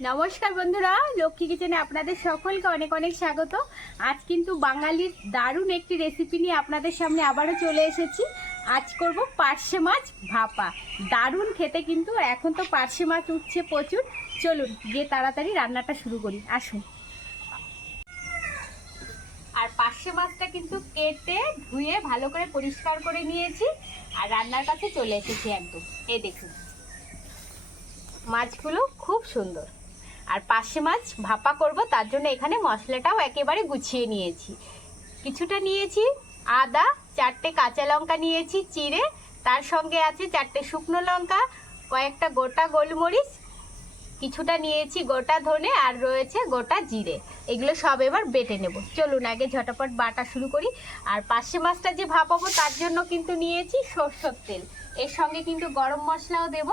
নমস্কার বন্ধুরা, লক্ষ্মী কিচেনে আপনাদের সকলকে অনেক অনেক স্বাগত। আজ কিন্তু বাঙালির দারুণ একটি রেসিপি নিয়ে আপনাদের সামনে আবারও চলে এসেছি। আজ করব পার্শে মাছ ভাপা। দারুণ খেতে কিন্তু। এখন তো পার্শে মাছ উঠছে প্রচুর। চলুন গিয়ে তাড়াতাড়ি রান্নাটা শুরু করি, আসুন। আর পার্শে মাছটা কিন্তু কেটে ধুয়ে ভালো করে পরিষ্কার করে নিয়েছি আর রান্নার কাছে চলে এসেছি একদম। এই দেখুন, মাছগুলো খুব সুন্দর। আর পার্শে মাছ ভাপা করব, তার জন্য এখানে মশলাটাও একেবারে গুছিয়ে নিয়েছি। কিছুটা নিয়েছি আদা, 4টে কাঁচা লঙ্কা নিয়েছি চিড়ে, তার সঙ্গে আছে 4টে শুকনো লঙ্কা, কয়েকটা গোটা গোলমরিচ, কিছুটা নিয়েছি গোটা ধনে, আর রয়েছে গোটা জিরে। এগুলো সব এবার বেটে নেব। চলুন আগে ঝটাপট বাটা শুরু করি। আর পার্শে মাছটা যে ভাপাবো তার জন্য কিন্তু নিয়েছি সরষের তেল, এর সঙ্গে কিন্তু গরম মশলাও দেব।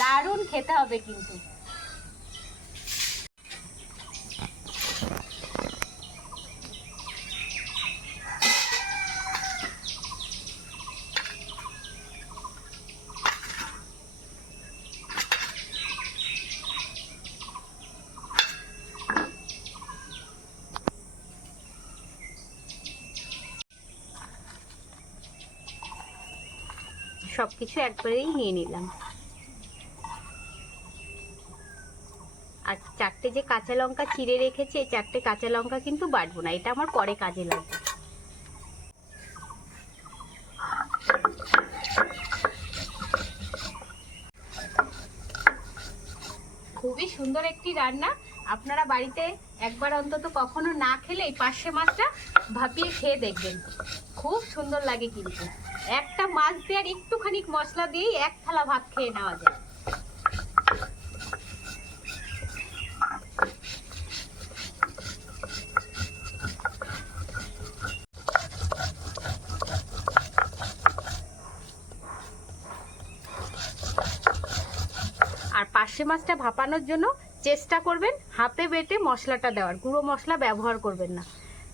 দারুণ খেতে হবে কিন্তু। সবকিছু একবারেই নিয়ে নিলাম। আর 4টে যে কাঁচা লঙ্কা চিড়ে রেখেছি, এই 4টে কাঁচা লঙ্কা কিন্তু বাটবো না, এটা আমার পরে কাজে লাগবে। খুবই সুন্দর একটি রান্না। আপনারা বাড়িতে একবার অন্তত কখনো না খেলে এই পার্শে মাছটা ভাপিয়ে খেয়ে দেখবেন, খুব সুন্দর লাগে কিন্তু। একটা মাছ দিয়ে আর একটুখানি মশলা দিয়েই এক থালা ভাত খেয়ে নেওয়া যায়। আর পার্শে মাছটা ভাপানোর জন্য চেষ্টা করবেন হাতে বেটে মশলাটা দেওয়ার, গুঁড়ো মশলা ব্যবহার করবেন না,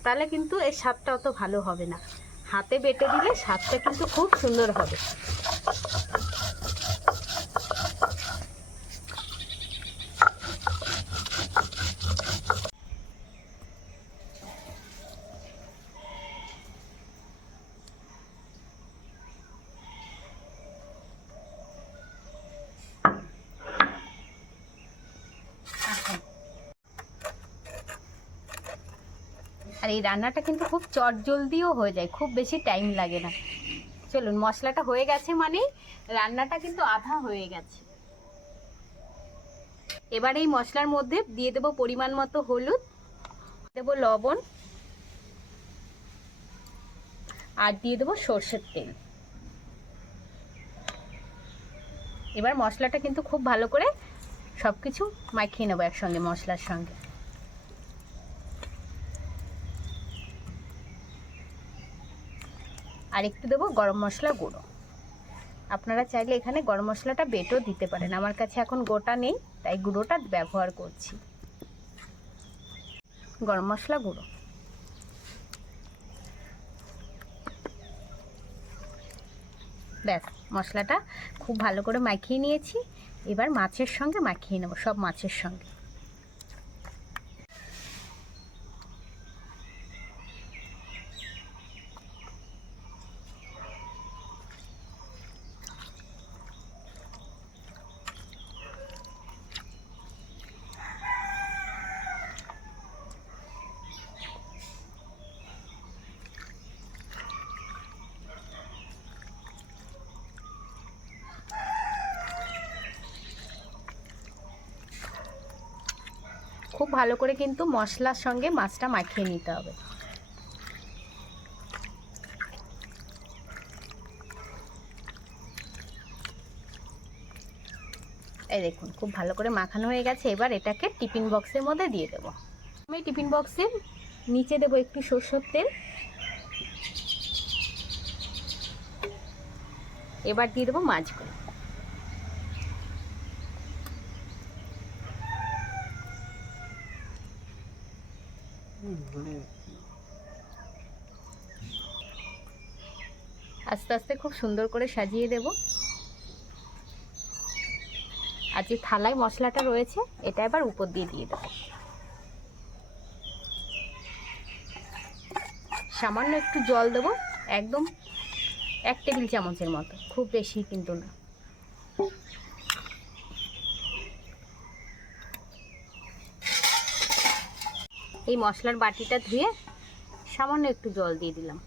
তাহলে কিন্তু এর স্বাদটা অত ভালো হবে না। হাতে বেটে দিলে স্বাদটা কিন্তু খুব সুন্দর হবে। আর এই রান্নাটা কিন্তু খুব চটজলদিও হয়ে যায়, খুব বেশি টাইম লাগে না। চলুন, মশলাটা হয়ে গেছে মানে রান্নাটা কিন্তু আধা হয়ে গেছে। এবার এই মশলার মধ্যে দিয়ে দেব পরিমাণ মতো হলুদ, দেব লবণ, আর দিয়ে দেবো সর্ষের তেল। এবার মশলাটা কিন্তু খুব ভালো করে সবকিছু মাখিয়ে নেবো একসঙ্গে মশলার সঙ্গে। আর একটু দেবো গরম মশলা গুঁড়ো। আপনারা চাইলে এখানে গরম মশলাটা বেটেও দিতে পারেন, আমার কাছে এখন গোটা নেই তাই গুঁড়োটা ব্যবহার করছি। গরম মশলা গুঁড়ো, ব্যাস মশলাটা খুব ভালো করে মাখিয়ে নিয়েছি। এবার মাছের সঙ্গে মাখিয়ে নেব, সব মাছের সঙ্গে। খুব ভালো করে কিন্তু মশলার সঙ্গে মাছটা মাখিয়ে নিতে হবে। এই দেখুন, খুব ভালো করে মাখানো হয়ে গেছে। এবার এটাকে টিফিন বক্সের মধ্যে দিয়ে দেবো। আমি টিফিন বক্সের নিচে দেবো একটু সরষের তেল। এবার দিয়ে দেবো মাছগুলো। আস্তে আস্তে খুব সুন্দর করে সাজিয়ে দেব। আর যে থালায় মশলাটা রয়েছে এটা এবার উপর দিয়ে দেবো। সামান্য একটু জল দেবো, একদম 1 টেবিল চামচের মতো, খুব বেশি কিন্তু না। এই মশলার বাটিটা ধুয়ে সামান্য একটু জল দিয়ে দিলাম।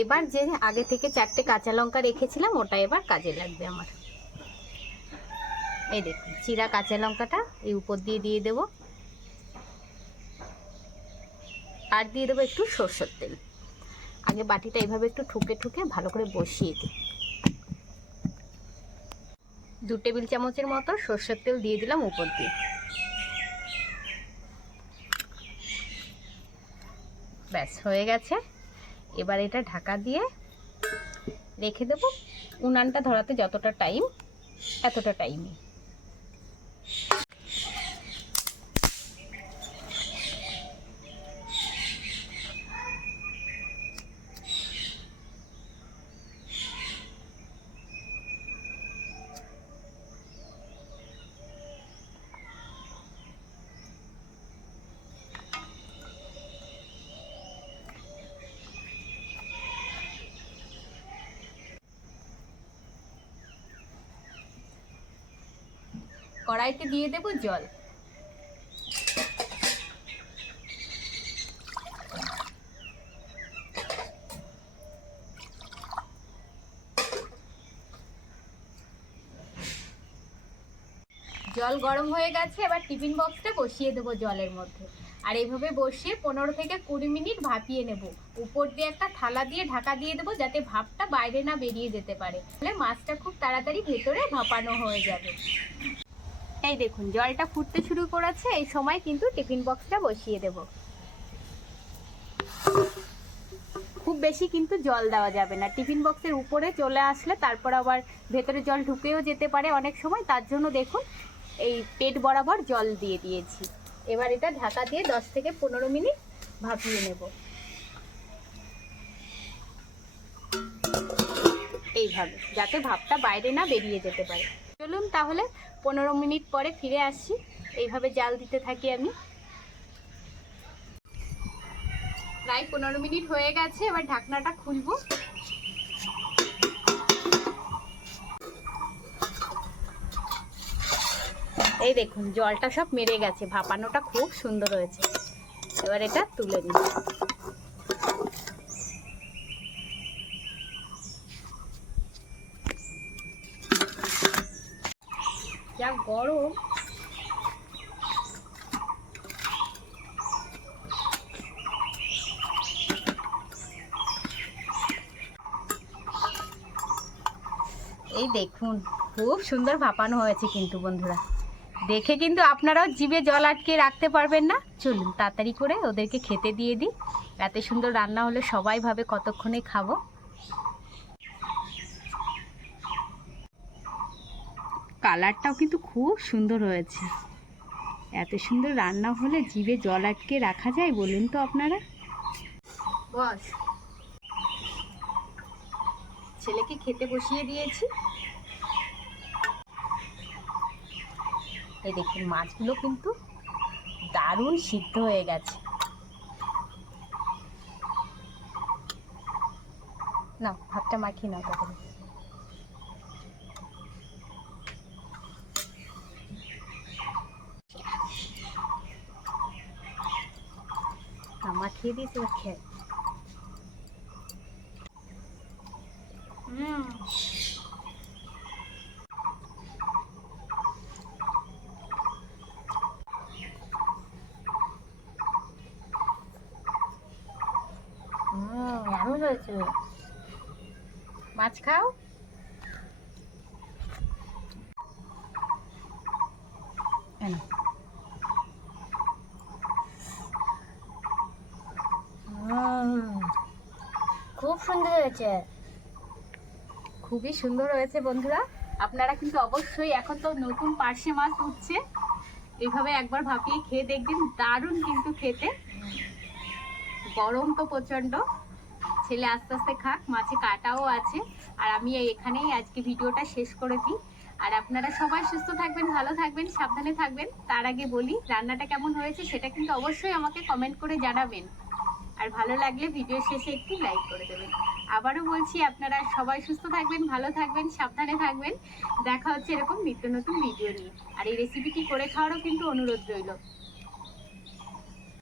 এবার যে আগে থেকে 4টে কাঁচা লঙ্কা রেখেছিলাম ওটা এবার কাজে লাগবে আমার। এই দেখুন চিরা কাঁচা লঙ্কাটা এই উপর দিয়ে দেবো। আর দিয়ে দেবো একটু সরষের তেল। আগে বাটিটা এইভাবে একটু ঠুকে ভালো করে বসিয়ে দিই। 2 টেবিল চামচের মতো সরষের তেল দিয়ে দিলাম উপর দিয়ে। ব্যাস হয়ে গেছে। এবার এটা ঢাকা দিয়ে রেখে দেবো। উনানটা ধরাতে যতটা টাইম, এতটা টাইমে। কড়াইতে দিয়ে দেবো জল। জল গরম হয়ে গেছে, এবার টিফিন বক্সটা বসিয়ে দেবো জলের মধ্যে। আর এইভাবে বসিয়ে 15 থেকে 20 মিনিট ভাপিয়ে নেব। উপর দিয়ে একটা থালা দিয়ে ঢাকা দিয়ে দেবো যাতে ভাপটা বাইরে না বেরিয়ে যেতে পারে, তাহলে মাছটা খুব তাড়াতাড়ি ভেতরে ভাপানো হয়ে যাবে। এই দেখুন জলটা ফুটতে শুরু করেছে, এই সময় কিন্তু টিফিন বক্সটা বসিয়ে দেব। খুব বেশি কিন্তু জল দেওয়া যাবে না, টিফিন বক্সের উপরে চলে আসলে তারপর আবার ভেতরে জল ঢুকেও যেতে পারে অনেক সময়, তার জন্য দেখুন এই পেট বরাবর জল দিয়ে দিয়েছি। এবার এটা ঢাকা দিয়ে 10 থেকে 15 মিনিট ভাপিয়ে নেব এইভাবে, যাতে ভাপটা বাইরে না বেরিয়ে যেতে পারে। চলুন তাহলে 15 মিনিট পরে ফিরে আসছি। এইভাবে জাল দিতে থাকি আমি। প্রায় 15 মিনিট হয়ে গেছে, এবার ঢাকনাটা খুলবো। এই দেখুন জলটা সব মেরে গেছে, ভাপানোটা খুব সুন্দর হয়েছে। এবার এটা তুলে নিই। যা গরম, এই দেখুন খুব সুন্দর ভাপানো হয়েছে কিন্তু বন্ধুরা, দেখে কিন্তু আপনারাও জিভে জল আটকে রাখতে পারবেন না। চলুন তাড়াতাড়ি করে ওদেরকে খেতে দিয়ে দিই। এত সুন্দর রান্না হলে সবাই ভাবে কতক্ষণে খাবো। কালারটাও কিন্তু খুব সুন্দর হয়েছে। এত সুন্দর রান্না হলে জিভে জল আটকে রাখা যায় বলুন তো আপনারা। বস, ছেলেকে খেতে বসিয়ে দিয়েছি। এই দেখুন মাছগুলো কিন্তু দারুণ সিদ্ধ হয়ে গেছে। না ভাতটা মাখিয়ে নাও তাড়াতাড়ি। মাখিয়ে দিয়েছি, খেয়ে দারুণ হয়েছে। মাছ খাও। খুব সুন্দর হয়েছে, খুবই সুন্দর হয়েছে বন্ধুরা। আপনারা কিন্তু অবশ্যই, এখন তো নতুন পার্শে মাছ উঠছে, এইভাবে একবার ভাপিয়ে খেয়ে দেখবেন, দারুণ কিন্তু খেতে। গরম তো প্রচন্ড, ছেলে আস্তে আস্তে খাক, মাছে কাটাও আছে। আর আমি এখানেই আজকে ভিডিওটা শেষ করে দিই। আর আপনারা সবাই সুস্থ থাকবেন, ভালো থাকবেন, সাবধানে থাকবেন। তার আগে বলি রান্নাটা কেমন হয়েছে সেটা কিন্তু অবশ্যই আমাকে কমেন্ট করে জানাবেন। আর ভালো লাগলে ভিডিও শেষে একটু লাইক করে দেবেন। আবারও বলছি আপনারা সবাই সুস্থ থাকবেন, ভালো থাকবেন, সাবধানে থাকবেন। দেখা হচ্ছে এরকম নিত্য নতুন ভিডিও নিয়ে। আর এই রেসিপিটি করে খাওয়ারও কিন্তু অনুরোধ রইল।